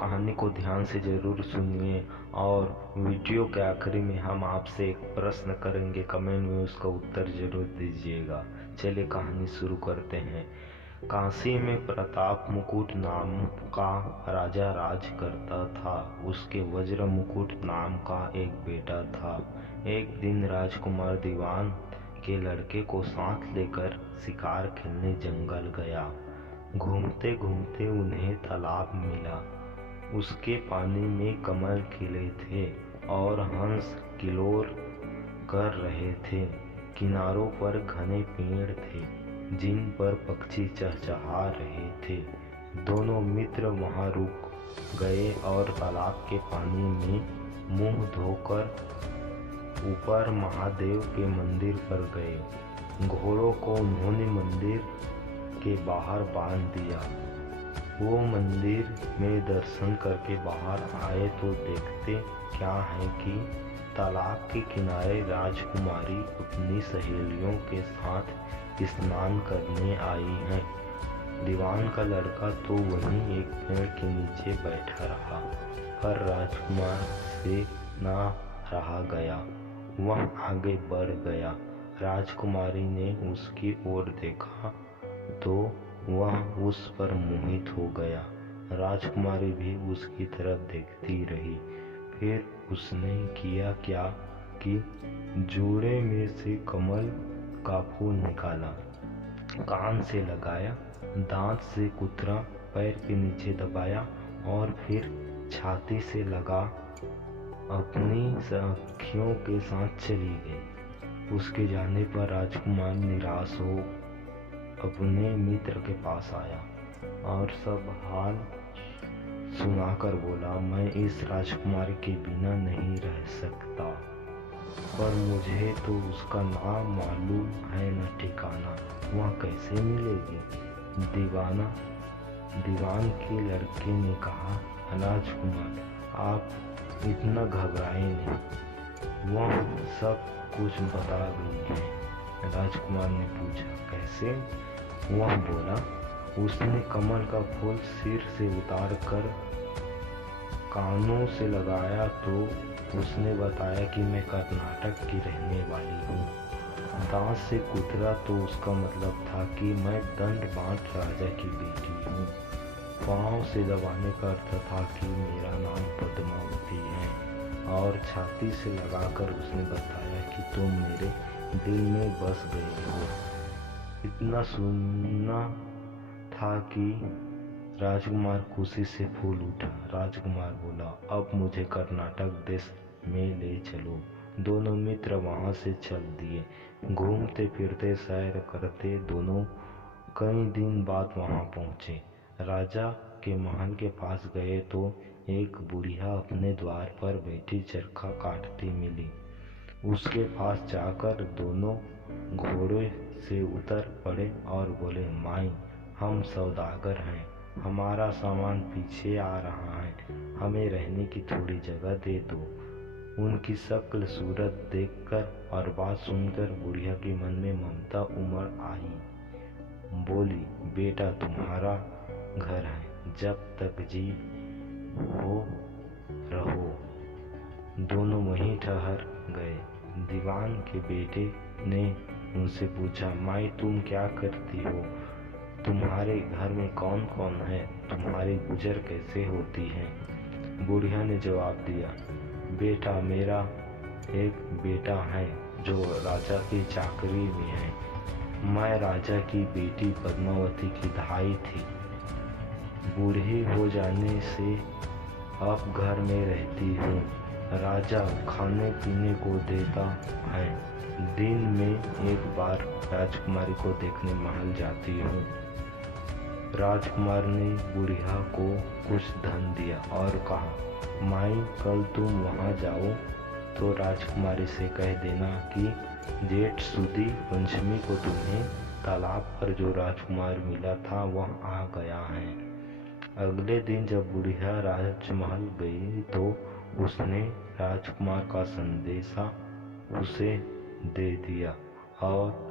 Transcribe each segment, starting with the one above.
कहानी को ध्यान से ज़रूर सुनिए और वीडियो के आखिरी में हम आपसे एक प्रश्न करेंगे, कमेंट में उसका उत्तर ज़रूर दीजिएगा। चलिए कहानी शुरू करते हैं। काशी में प्रताप मुकुट नाम का राजा राज करता था। उसके वज्र मुकुट नाम का एक बेटा था। एक दिन राजकुमार दीवान के लड़के को साथ लेकर शिकार खेलने जंगल गया। घूमते घूमते उन्हें तालाब मिला। उसके पानी में कमल खिले थे और हंस किलोर कर रहे थे। किनारों पर घने पेड़ थे जिन पर पक्षी चहचहा रहे थे। दोनों मित्र वहां रुक गए और तालाब के पानी में मुंह धोकर ऊपर महादेव के मंदिर पर गए। घोड़ों को उन्होंने मंदिर के बाहर बांध दिया। वो मंदिर में दर्शन करके बाहर आए तो देखते क्या है कि तालाब के किनारे राजकुमारी अपनी सहेलियों के साथ स्नान करने आई है। दीवान का लड़का तो वहीं एक पेड़ के नीचे बैठा रहा, पर राजकुमार से ना रहा गया। वह आगे बढ़ गया। राजकुमारी ने उसकी ओर देखा तो वह उस पर मोहित हो गया। राजकुमारी भी उसकी तरफ देखती रही। फिर उसने किया क्या कि जोड़े में से कमल का फूल निकाला, कान से लगाया, दांत से कुतरा, पैर के नीचे दबाया और फिर छाती से लगा अपनी सखियों के साथ चली गई। उसके जाने पर राजकुमार निराश हो अपने मित्र के पास आया और सब हाल सुनाकर बोला, मैं इस राजकुमारी के बिना नहीं रह सकता, पर मुझे तो उसका नाम मालूम है न ठिकाना, वह कैसे मिलेगी। दीवान के लड़के ने कहा, राजकुमार आप इतना घबराए नहीं, वह सब कुछ बता गई है। राजकुमार ने पूछा, कैसे? वह बोला, उसने कमल का फूल सिर से उतार कर कानों से लगाया तो उसने बताया कि मैं कर्नाटक की रहने वाली हूँ। दांत से कुतरा तो उसका मतलब था कि मैं दंड बाट राजा की बेटी हूँ। पाँव से दबाने का अर्थ था कि मेरा नाम पद्मावती है। और छाती से लगाकर उसने बताया कि तुम मेरे दिल में बस गए हो। इतना सुनना था कि राजकुमार खुशी से फूल उठा। राजकुमार बोला, अब मुझे कर्नाटक देश में ले चलो। दोनों मित्र वहां से चल दिए। घूमते फिरते सैर करते दोनों कई दिन बाद वहां पहुंचे। राजा के महल के पास गए तो एक बुढ़िया अपने द्वार पर बैठी चरखा काटती मिली। उसके पास जाकर दोनों घोड़े से उतर पड़े और बोले, माई हम सौदागर हैं, हमारा सामान पीछे आ रहा है, हमें रहने की थोड़ी जगह दे दो। उनकी शक्ल सूरत देखकर और बात सुनकर बुढ़िया के मन में ममता उमड़ आई। बोली, बेटा तुम्हारा घर है, जब तक जी हो रहो। दोनों वहीं ठहर गए। दीवान के बेटे ने उनसे पूछा, माई तुम क्या करती हो? तुम्हारे घर में कौन कौन है? तुम्हारी गुजर कैसे होती है? बुढ़िया ने जवाब दिया, बेटा मेरा एक बेटा है जो राजा की चाकरी में है। मैं राजा की बेटी पद्मावती की धाई थी। बूढ़ी हो जाने से अब घर में रहती हूँ। राजा खाने पीने को देता है। दिन में एक बार राजकुमारी को देखने महल जाती हूँ। राजकुमार ने बुढ़िया को कुछ धन दिया और कहा, माई कल तुम वहाँ जाओ तो राजकुमारी से कह देना कि जेठ सुदी पंचमी को तुम्हें तालाब पर जो राजकुमार मिला था वह आ गया है। अगले दिन जब बुढ़िया राजमहल गई तो उसने राजकुमार का संदेशा उसे दे दिया और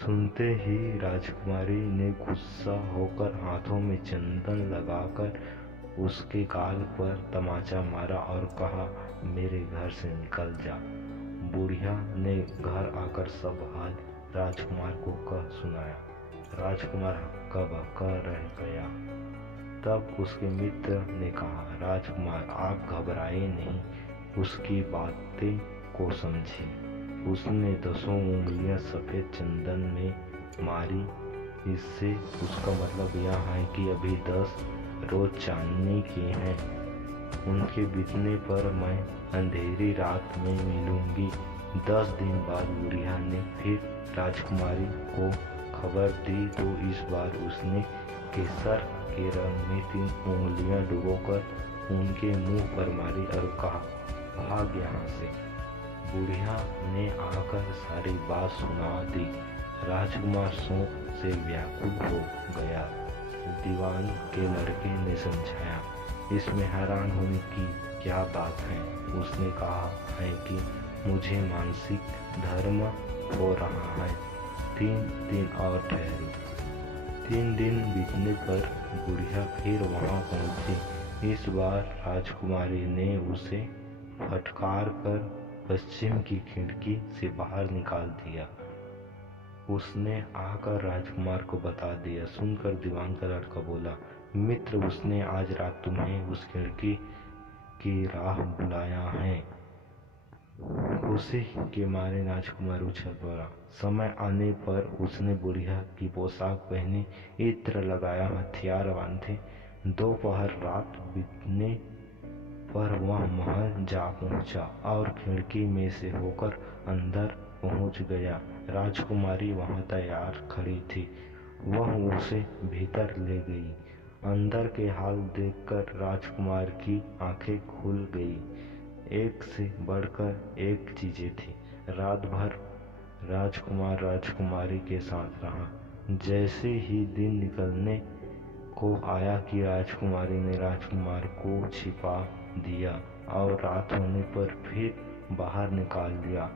सुनते ही राजकुमारी ने गुस्सा होकर हाथों में चंदन लगाकर उसके गाल पर तमाचा मारा और कहा, मेरे घर से निकल जा। बुढ़िया ने घर आकर सब हाल राजकुमार को कह सुनाया। राजकुमार हक्का बक्का रह गया। तब उसके मित्र ने कहा, राजकुमार आप घबराए नहीं, उसकी बातें को समझिए। उसने 10 उंगलियां सफ़ेद चंदन में मारी। इससे उसका मतलब यह है कि अभी 10 रोज चांदनी के हैं। उनके बीतने पर मैं अंधेरी रात में मिलूंगी। 10 दिन बाद बुढ़िया ने फिर राजकुमारी को खबर दी तो इस बार उसने केसर के रंग में 3 उंगलियां डुबोकर उनके मुंह पर मारी और कहा, भाग यहाँ से। बुढ़िया ने आकर सारी बात सुना दी। राजकुमार शोक से व्याकुल हो गया। दीवान के लड़के ने समझाया, इसमें हैरान होने की क्या बात है। उसने कहा है कि मुझे मानसिक धर्म हो रहा है। 3 दिन और ठहरो। 3 दिन बीतने पर बुढ़िया फिर वहां पहुंची। इस बार राजकुमारी ने उसे फटकार कर पश्चिम की खिड़की से बाहर निकाल दिया। उसने आकर राजकुमार को बता दिया। सुनकर दीवान का लड़का बोला, मित्र, उसने आज रात तुम्हें उस खिड़की की राह बुलाया है। खुशी के मारे राजकुमार उछल पड़ा। समय आने पर उसने बुढ़िया की पोशाक पहनी, इत्र लगाया, हथियार बांधे। दोपहर रात बीतने पर वह महल जा पहुंचा और खिड़की में से होकर अंदर पहुंच गया। राजकुमारी वहां तैयार खड़ी थी। वह उसे भीतर ले गई। अंदर के हाल देखकर राजकुमार की आंखें खुल गई। एक से बढ़कर एक चीजें थी। रात भर राजकुमार राजकुमारी के साथ रहा। जैसे ही दिन निकलने को आया कि राजकुमारी ने राजकुमार को छिपा दिया और रात होने पर फिर बाहर निकाल दिया।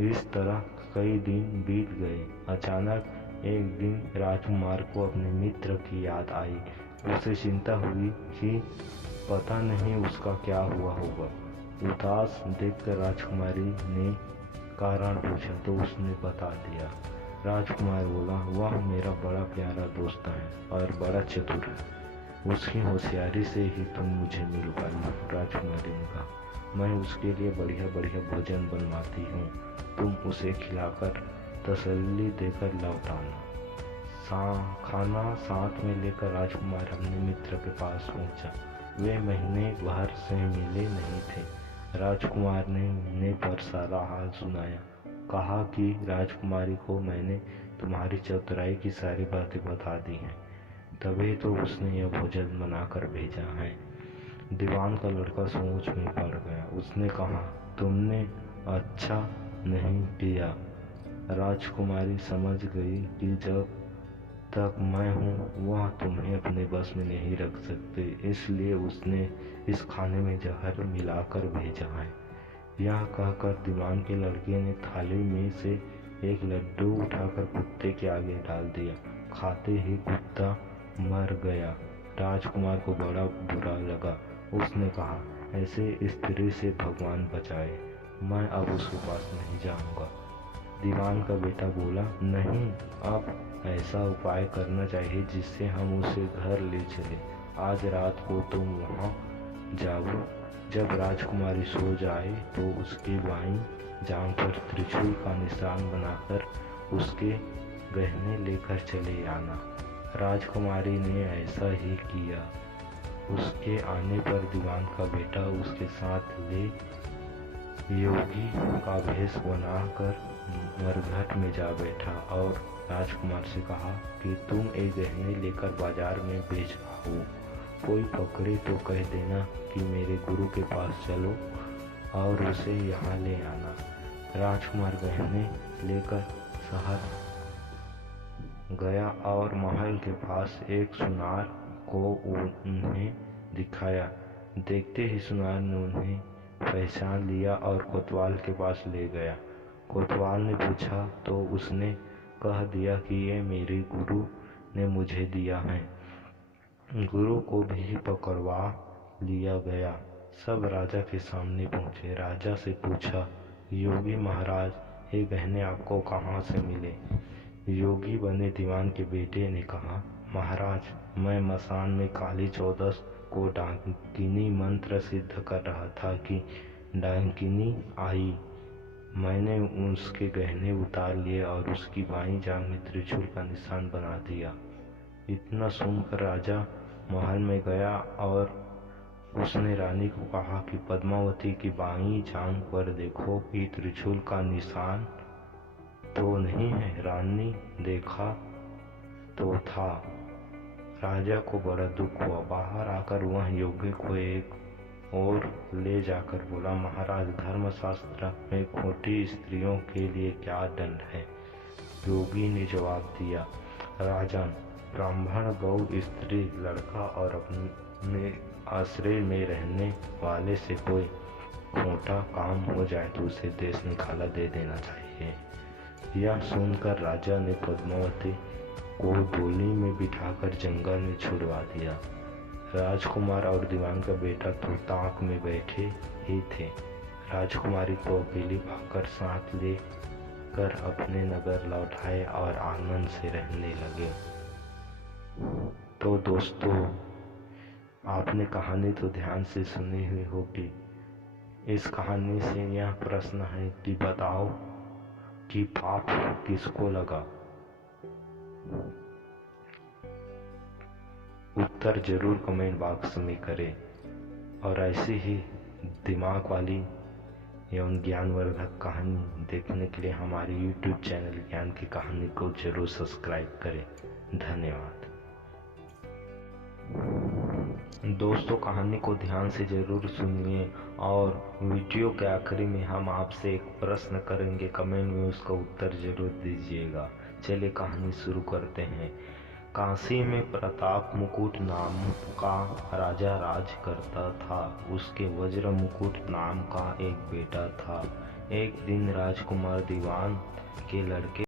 इस तरह कई दिन बीत गए। अचानक एक दिन राजकुमार को अपने मित्र की याद आई। उसे चिंता हुई कि पता नहीं उसका क्या हुआ होगा। उदास देखकर राजकुमारी ने कारण पूछा तो उसने बता दिया। राजकुमार बोला, वह मेरा बड़ा प्यारा दोस्त है और बड़ा चतुर है। उसकी होशियारी से ही तुम मुझे मिल पाई। राजकुमारी ने कहा, मैं उसके लिए बढ़िया बढ़िया भोजन बनवाती हूँ। तुम उसे खिलाकर तसल्ली देकर लौट आना। खाना साथ में लेकर राजकुमार अपने मित्र के पास पहुंचा। वे महीने भर से मिले नहीं थे। राजकुमार ने उन्हें पर सारा हाल सुनाया। कहा कि राजकुमारी को मैंने तुम्हारी चतुराई की सारी बातें बता दी हैं, तभी तो उसने यह भोजन बनाकर भेजा है। दीवान का लड़का सोच में पड़ गया। उसने कहा, तुमने अच्छा नहीं किया। राजकुमारी समझ गई कि जब तक मैं हूँ वह तुम्हें अपने बस में नहीं रख सकते, इसलिए उसने इस खाने में जहर मिलाकर भेजा है। यह कहकर दीवान के लड़के ने थाली में से एक लड्डू उठाकर कुत्ते के आगे डाल दिया। खाते ही कुत्ता मर गया। राजकुमार को बड़ा बुरा लगा। उसने कहा, ऐसे स्त्री से भगवान बचाए, मैं अब उसके पास नहीं जाऊंगा। दीवान का बेटा बोला, नहीं, अब ऐसा उपाय करना चाहिए जिससे हम उसे घर ले चले। आज रात को तुम वहां जाओ। जब राजकुमारी सो जाए तो उसके बाईं जांघ पर त्रिशूल का निशान बनाकर उसके गहने लेकर चले आना। राजकुमारी ने ऐसा ही किया। उसके आने पर दीवान का बेटा उसके साथ ले योगी का भेष बनाकर मरघट में जा बैठा और राजकुमार से कहा कि तुम एक गहने लेकर बाजार में बेच आओ। कोई पकड़े तो कह देना कि मेरे गुरु के पास चलो और उसे यहाँ ले आना। राजकुमार गहने लेकर शहर गया और महल के पास एक सुनार को उन्हें दिखाया। देखते ही सुनार ने उन्हें पहचान लिया और कोतवाल के पास ले गया। कोतवाल ने पूछा तो उसने कह दिया कि ये मेरे गुरु ने मुझे दिया है। गुरु को भी पकड़वा लिया गया। सब राजा के सामने पहुँचे। राजा से पूछा, योगी महाराज, ये गहने आपको कहाँ से मिले? योगी बने दीवान के बेटे ने कहा, महाराज, मैं मसान में काली चौदस को डाकिनी मंत्र सिद्ध कर रहा था कि डाकिनी आई। मैंने उसके गहने उतार लिए और उसकी बाईं जांघ में त्रिशूल का निशान बना दिया। इतना सुनकर राजा महल में गया और उसने रानी को कहा कि पद्मावती की बाईं जांघ पर देखो कि त्रिशूल का निशान तो नहीं है। रानी देखा तो था। राजा को बड़ा दुख हुआ। बाहर आकर वह योगी को एक और ले जाकर बोला, महाराज, धर्मशास्त्र में खोटी स्त्रियों के लिए क्या दंड है? योगी ने जवाब दिया, राजन, ब्राह्मण, गौ, स्त्री, लड़का और अपने आश्रय में रहने वाले से कोई खोटा काम हो जाए तो उसे देश निकाला दे देना चाहिए। यह सुनकर राजा ने पद्मावती को डोली में बिठाकर जंगल में छुड़वा दिया। राजकुमार और दीवान का बेटा तो ताक में बैठे ही थे। राजकुमारी को अकेली भागकर साथ लेकर अपने नगर लौट आए और आनंद से रहने लगे। तो दोस्तों, आपने कहानी तो ध्यान से सुनी हुई होगी। इस कहानी से यह प्रश्न है कि बताओ कि पाप किसको लगा? उत्तर जरूर कमेंट बॉक्स में करें और ऐसी ही दिमाग वाली एवं ज्ञानवर्धक कहानी देखने के लिए हमारे YouTube चैनल ज्ञान की कहानी को जरूर सब्सक्राइब करें। धन्यवाद। दोस्तों, कहानी को ध्यान से जरूर सुनिए और वीडियो के आखिरी में हम आपसे एक प्रश्न करेंगे। कमेंट में उसका उत्तर जरूर दीजिएगा। चलिए कहानी शुरू करते हैं। काशी में प्रताप मुकुट नाम का राजा राज करता था। उसके वज्र मुकुट नाम का एक बेटा था। एक दिन राजकुमार दीवान के लड़के